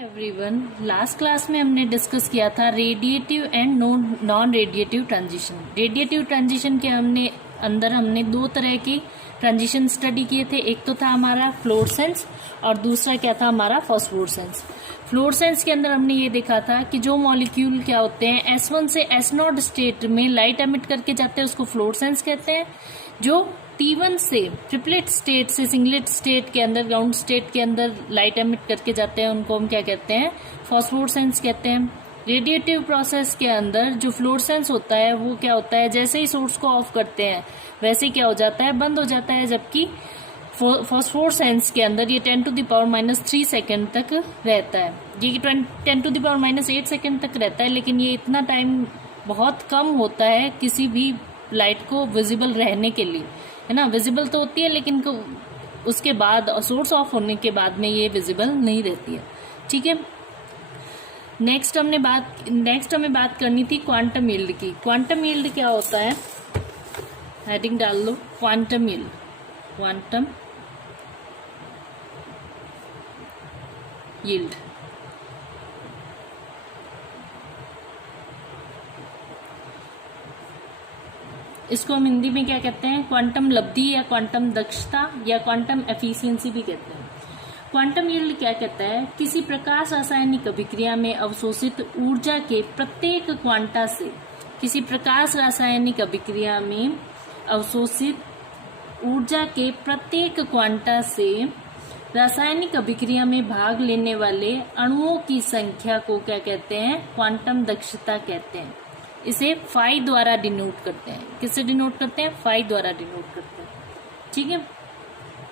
Everyone, last class में हमने discuss किया था radiative and non radiative transition. Radiative transition के हमने दो तरह की ट्रांजिशन स्टडी किए थे। एक तो था हमारा फ्लोरेसेंस और दूसरा क्या था हमारा फॉस्फोरेसेंस। फ्लोरेसेंस के अंदर हमने ये देखा था कि जो मॉलिक्यूल क्या होते हैं S1 से S0 स्टेट में लाइट एमिट करके जाते हैं उसको फ्लोरेसेंस कहते हैं। जो T1 से ट्रिपलेट स्टेट से सिंगलेट स्टेट के अंदर ग्राउंड स्टेट के अंदर लाइट एमिट करके जाते हैं उनको हम क्या कहते हैं, फॉस्फोरेसेंस कहते हैं। रेडिएटिव प्रोसेस के अंदर जो फ्लोरेसेंस होता है वो क्या होता है, जैसे ही सोर्स को ऑफ करते हैं वैसे ही क्या हो जाता है, बंद हो जाता है। जबकि फॉस्फोरेसेंस के अंदर ये 10⁻³ सेकेंड तक रहता है। ये 10⁻8 सेकेंड तक रहता है, लेकिन ये इतना टाइम बहुत कम होता है किसी भी लाइट को विजिबल रहने के लिए, है ना। विजिबल तो होती है लेकिन उसके बाद सोर्स ऑफ होने के बाद में ये विजिबल नहीं रहती है। ठीक है, नेक्स्ट हमें बात करनी थी क्वांटम यील्ड की। क्वांटम यील्ड क्या होता है, हेडिंग डाल लो क्वांटम यील्ड। क्वांटम यील्ड इसको हम हिंदी में क्या कहते हैं, क्वांटम लब्धि या क्वांटम दक्षता या क्वांटम एफिशिएंसी भी कहते हैं। क्वांटम यील्ड क्या कहता है, किसी प्रकाश रासायनिक अभिक्रिया में अवशोषित ऊर्जा के प्रत्येक क्वांटा से, किसी प्रकाश रासायनिक अभिक्रिया में अवशोषित ऊर्जा के प्रत्येक क्वांटा से रासायनिक अभिक्रिया में भाग लेने वाले अणुओं की संख्या को क्या कहते हैं, क्वांटम दक्षता कहते हैं। इसे फाई द्वारा डिनोट करते हैं। किससे डिनोट करते हैं, फाई द्वारा डिनोट करते हैं। ठीक है,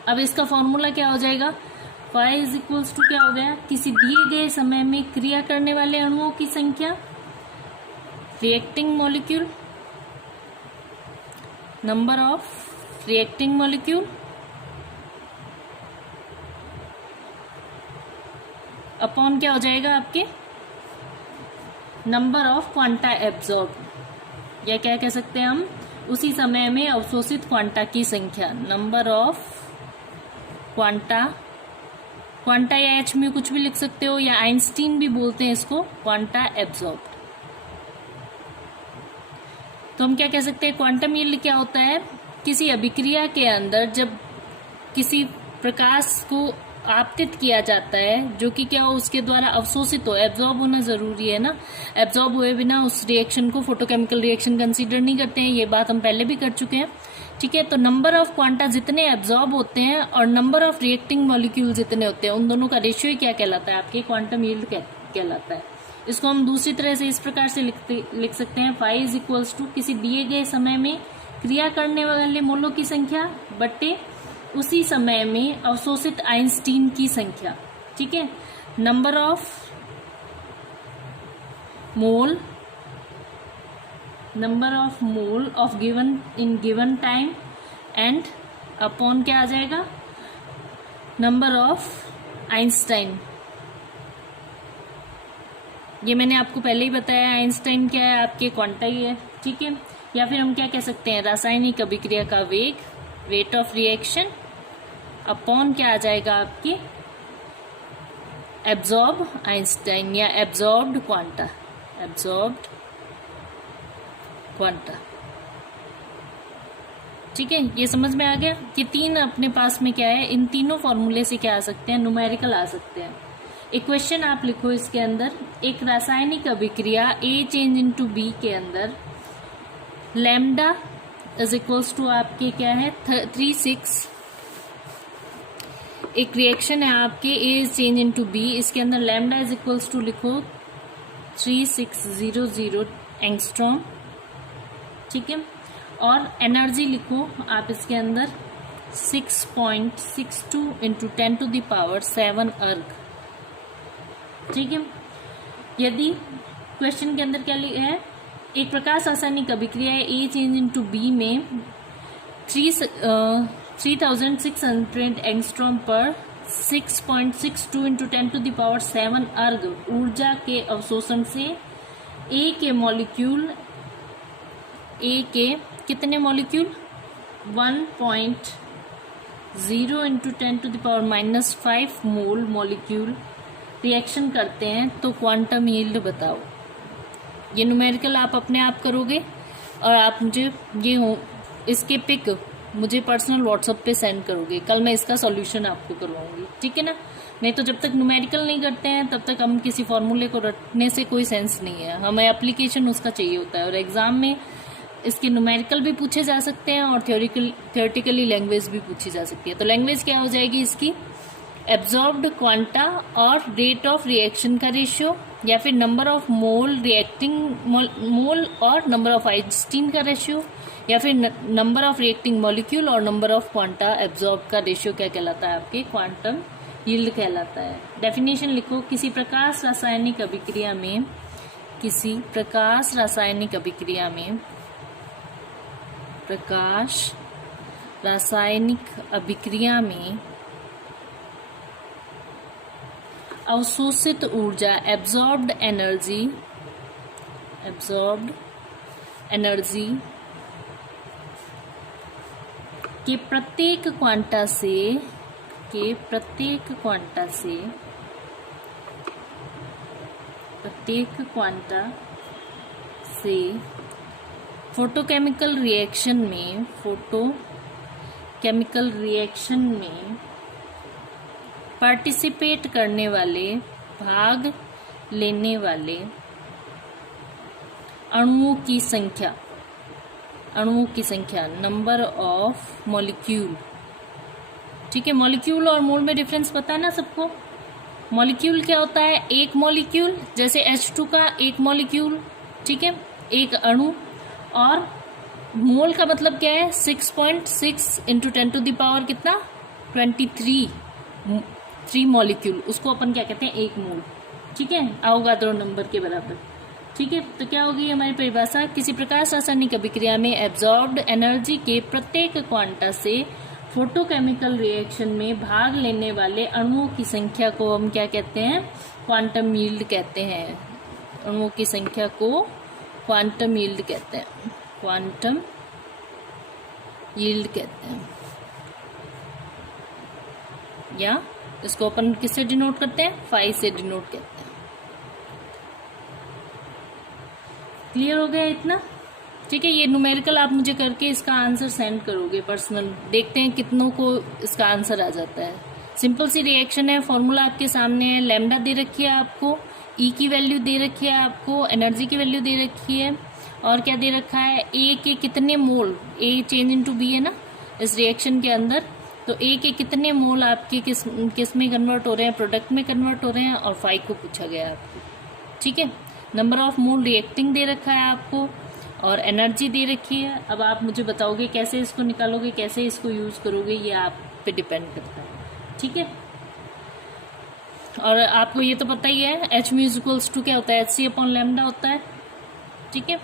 अब इसका फॉर्मूला क्या हो जाएगा, फाई इज इक्वल्स टू क्या हो गया, किसी दिए गए समय में क्रिया करने वाले अणुओं की संख्या, reacting molecule, number of reacting molecule upon क्या हो जाएगा आपके, नंबर ऑफ क्वांटा एब्जॉर्ब, या क्या कह सकते हैं हम, उसी समय में अवशोषित क्वांटा की संख्या, नंबर ऑफ क्वांटा या एच में कुछ भी लिख सकते हो, या आइंस्टीन भी बोलते हैं इसको, क्वांटा एब्जॉर्ब। तो हम क्या कह सकते हैं, क्वांटम यील्ड क्या होता है, किसी अभिक्रिया के अंदर जब किसी प्रकाश को आपतित किया जाता है जो कि क्या हो, उसके द्वारा अवशोषित हो, एब्जॉर्ब होना जरूरी है ना। एब्जॉर्ब हुए बिना उस रिएक्शन को फोटोकेमिकल रिएक्शन कंसीडर नहीं करते हैं, ये बात हम पहले भी कर चुके हैं। ठीक है, तो नंबर ऑफ क्वांटा जितने एब्जॉर्ब होते हैं और नंबर ऑफ रिएक्टिंग मॉलिक्यूल जितने होते हैं, उन दोनों का रेशियो क्या कहलाता है, आपके क्वांटम यील्ड कहलाता है। इसको हम दूसरी तरह से इस प्रकार से लिख सकते हैं, फाई इज इक्वल्स टू किसी दिए गए समय में क्रिया करने वाले मोलों की संख्या बट्टे उसी समय में अवशोषित आइंस्टीन की संख्या। ठीक है, number of mole of given time and upon क्या आ जाएगा, नंबर ऑफ आइंस्टाइन। ये मैंने आपको पहले ही बताया, आइंस्टाइन क्या है, आपके क्वांटा ही है। ठीक है, या फिर हम क्या कह सकते हैं, रासायनिक अभिक्रिया का वेग, रेट ऑफ रिएक्शन अपॉन क्या आ जाएगा आपकी, एब्जॉर्ब आइंस्टाइन या एब्जॉर्ब्ड क्वांटा, ठीक है, ये समझ में आ गया। ये तीन अपने पास में क्या है, इन तीनों फॉर्मूले से क्या आ सकते हैं, न्यूमेरिकल आ सकते हैं। इक्वेशन आप लिखो इसके अंदर, एक रासायनिक अभिक्रिया A चेंज इनटू B के अंदर लैम्डा इज इक्वल्स टू आपके क्या है 36, एक रिएक्शन है आपके A चेंज इनटू B, इसके अंदर लैम्डा इज इक्वल्स टू लिखो 3600 एंगस्ट्रॉम। ठीक है, और एनर्जी लिखो आप इसके अंदर 6.62 इंटू 10⁻7 अर्ग। ठीक है, यदि क्वेश्चन के अंदर क्या है, एक प्रकाश रासायनिक अभिक्रिया A चेंज इनटू B में 3600 एंगस्ट्रॉम पर 6.62 इंटू 10⁻7 अर्ग ऊर्जा के अवशोषण से A के कितने मॉलिक्यूल, 1.0 इंटू 10⁻⁻5 मोल मॉलिक्यूल रिएक्शन करते हैं तो क्वांटम यील्ड बताओ। ये न्यूमेरिकल आप अपने आप करोगे और आप मुझे इसके पिक मुझे पर्सनल व्हाट्सएप पे सेंड करोगे। कल मैं इसका सॉल्यूशन आपको करवाऊंगी, ठीक है ना। नहीं तो जब तक न्यूमेरिकल नहीं करते हैं तब तक हम किसी फॉर्मूले को रटने से कोई सेंस नहीं है, हमें एप्लीकेशन उसका चाहिए होता है। और एग्जाम में इसके न्यूमेरिकल भी पूछे जा सकते हैं और थियोरेटिकली लैंग्वेज भी पूछी जा सकती है। तो लैंग्वेज क्या हो जाएगी इसकी, एब्जॉर्ब्ड क्वांटा और रेट ऑफ रिएक्शन का रेशियो, या फिर नंबर ऑफ मोल रिएक्टिंग मोल और नंबर ऑफ आइंस्टीन का रेशियो, या फिर नंबर ऑफ रिएक्टिंग मॉलिक्यूल और नंबर ऑफ क्वांटा एब्जॉर्ब का रेशियो क्या कहलाता है, आपके क्वांटम यील्ड कहलाता है। डेफिनेशन लिखो, किसी प्रकाश रासायनिक अभिक्रिया में अवशोषित ऊर्जा एब्जॉर्ब्ड एनर्जी के प्रत्येक क्वांटा से फोटोकेमिकल रिएक्शन में पार्टिसिपेट करने वाले, भाग लेने वाले अणुओं की संख्या नंबर ऑफ मॉलिक्यूल। ठीक है, मॉलिक्यूल और मोल में डिफरेंस पता है ना सबको। मॉलिक्यूल क्या होता है, एक मॉलिक्यूल, जैसे H2 का एक मॉलिक्यूल, ठीक है, एक अणु। और मोल का मतलब क्या है, 6.6 × 10⁻³ कितना, 23 मॉलिक्यूल, उसको अपन क्या कहते हैं, एक मोल। ठीक है, अवोगाद्रो नंबर के बराबर। ठीक है, तो क्या होगी हमारी परिभाषा, किसी प्रकाश रासायनिक अभिक्रिया में एब्जॉर्ब्ड एनर्जी के प्रत्येक क्वांटा से फोटोकेमिकल रिएक्शन में भाग लेने वाले अणुओं की संख्या को हम क्या कहते हैं, क्वांटम यील्ड कहते हैं। अणुओं की संख्या को क्वांटम यील्ड कहते हैं, क्वांटम यील्ड कहते हैं। या इसको अपन किससे डिनोट करते हैं, फाई से डिनोट करते हैं। क्लियर हो गया इतना। ठीक है, ये न्यूमेरिकल आप मुझे करके इसका आंसर सेंड करोगे पर्सनल, देखते हैं कितनों को इसका आंसर आ जाता है। सिंपल सी रिएक्शन है, फॉर्मूला आपके सामने है, लैम्डा दे रखी है आपको, ई की वैल्यू दे रखी है आपको, एनर्जी की वैल्यू दे रखी है, और क्या दे रखा है, ए के कितने मोल, ए चेंज इनटू बी है ना इस रिएक्शन के अंदर, तो ए के कितने मोल आपके किस में कन्वर्ट हो रहे हैं, प्रोडक्ट में कन्वर्ट हो रहे हैं, और फाई को पूछा गया है आपको। ठीक है, नंबर ऑफ मोल रिएक्टिंग दे रखा है आपको, और एनर्जी दे रखी है। अब आप मुझे बताओगे कैसे इसको निकालोगे, कैसे इसको यूज करोगे, ये आप पे डिपेंड करता है। ठीक है, और आपको ये तो पता ही है H mu = क्या होता है, Hc/λ होता है। ठीक है,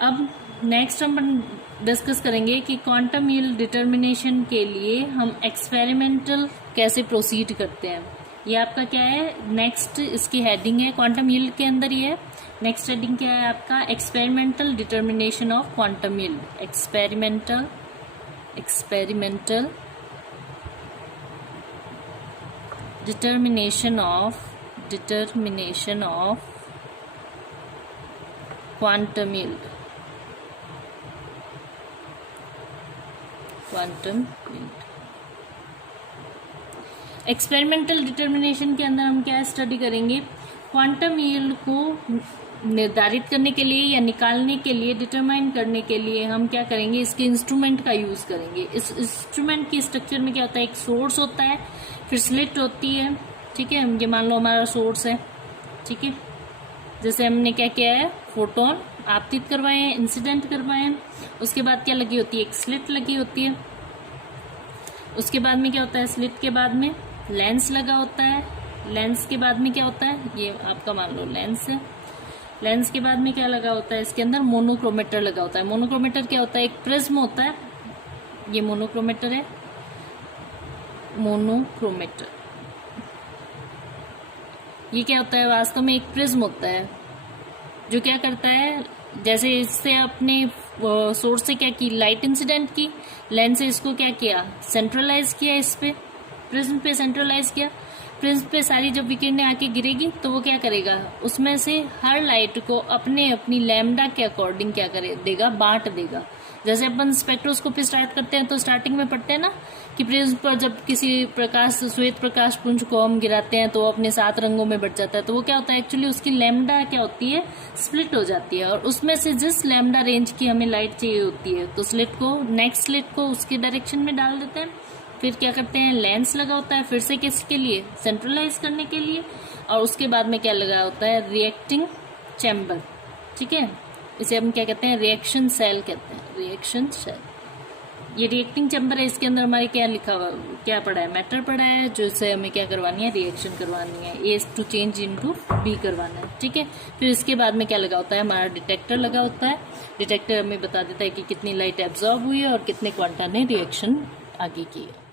अब नेक्स्ट हम डिस्कस करेंगे कि क्वांटम यील्ड डिटर्मिनेशन के लिए हम एक्सपेरिमेंटल कैसे प्रोसीड करते हैं। ये आपका क्या है, नेक्स्ट इसकी हेडिंग है क्वांटम यील्ड के अंदर। ये है नेक्स्ट हेडिंग क्या है आपका, experimental determination of quantum yield. Experimental determination of quantum yield. Experimental determination के अंदर हम क्या स्टडी करेंगे, क्वांटम यील्ड को निर्धारित करने के लिए या निकालने के लिए, डिटरमाइन करने के लिए हम क्या करेंगे, इसके इंस्ट्रूमेंट का यूज करेंगे। इस इंस्ट्रूमेंट की स्ट्रक्चर में क्या होता है, एक सोर्स होता है, फिर स्लिट होती है। ठीक है, ये मान लो हमारा सोर्स है। ठीक है, जैसे हमने क्या किया है, फोटोन आपतित करवाए हैं, इंसिडेंट करवाए हैं, उसके बाद क्या लगी होती है, एक स्लिट लगी होती है। उसके बाद में क्या होता है, स्लिट के बाद में लेंस लगा होता है। लेंस के बाद में क्या होता है, ये आपका मान लो लेंस है। लेंस के बाद में क्या लगा होता है, इसके अंदर मोनोक्रोमेटर लगा होता है। मोनोक्रोमेटर क्या होता है, एक प्रिज्म होता है, ये मोनोक्रोमेटर है। मोनोक्रोमेटर ये क्या होता है, वास्तव में एक प्रिज्म होता है जो क्या करता है, जैसे इससे अपने सोर्स से क्या की, लाइट इंसिडेंट की, लेंस से इसको क्या किया, सेंट्रलाइज किया, इस पे प्रिज्म पे सेंट्रलाइज किया, प्रिज्म पे सारी जब विकिरणें आके गिरेगी तो वो क्या करेगा, उसमें से हर लाइट को अपने अपनी लैम्डा के अकॉर्डिंग क्या करे देगा, बांट देगा। जैसे अपन स्पेक्ट्रोस्कोपी स्टार्ट करते हैं तो स्टार्टिंग में पढ़ते हैं ना कि प्रिज्म पर जब किसी प्रकाश श्वेत प्रकाश पुंज को हम गिराते हैं तो वो अपने 7 रंगों में बट जाता है। तो वो क्या होता है, एक्चुअली उसकी लैम्डा क्या होती है, स्प्लिट हो जाती है, और उसमें से जिस लैम्डा रेंज की हमें लाइट चाहिए होती है तो स्लिट को, नेक्स्ट स्लिट को उसके डायरेक्शन में डाल देते हैं। फिर क्या करते हैं, लेंस लगा होता है फिर से किसके लिए, सेंट्रलाइज करने के लिए, और उसके बाद में क्या लगा होता है, रिएक्टिंग चैम्बर। ठीक है, इसे हम क्या कहते हैं, रिएक्शन सेल कहते हैं, रिएक्शन सेल। ये रिएक्टिंग चैम्बर है, इसके अंदर हमारे क्या लिखा हुआ, क्या पड़ा है, मैटर पड़ा है, जो इसे हमें क्या करवानी है, रिएक्शन करवानी है, ए टू चेंज इनटू बी करवाना है। ठीक है, फिर इसके बाद में क्या लगा होता है, हमारा डिटेक्टर लगा होता है। डिटेक्टर हमें बता देता है कि कितनी लाइट एब्जॉर्ब हुई है और कितने क्वांटा ने रिएक्शन आगे की है।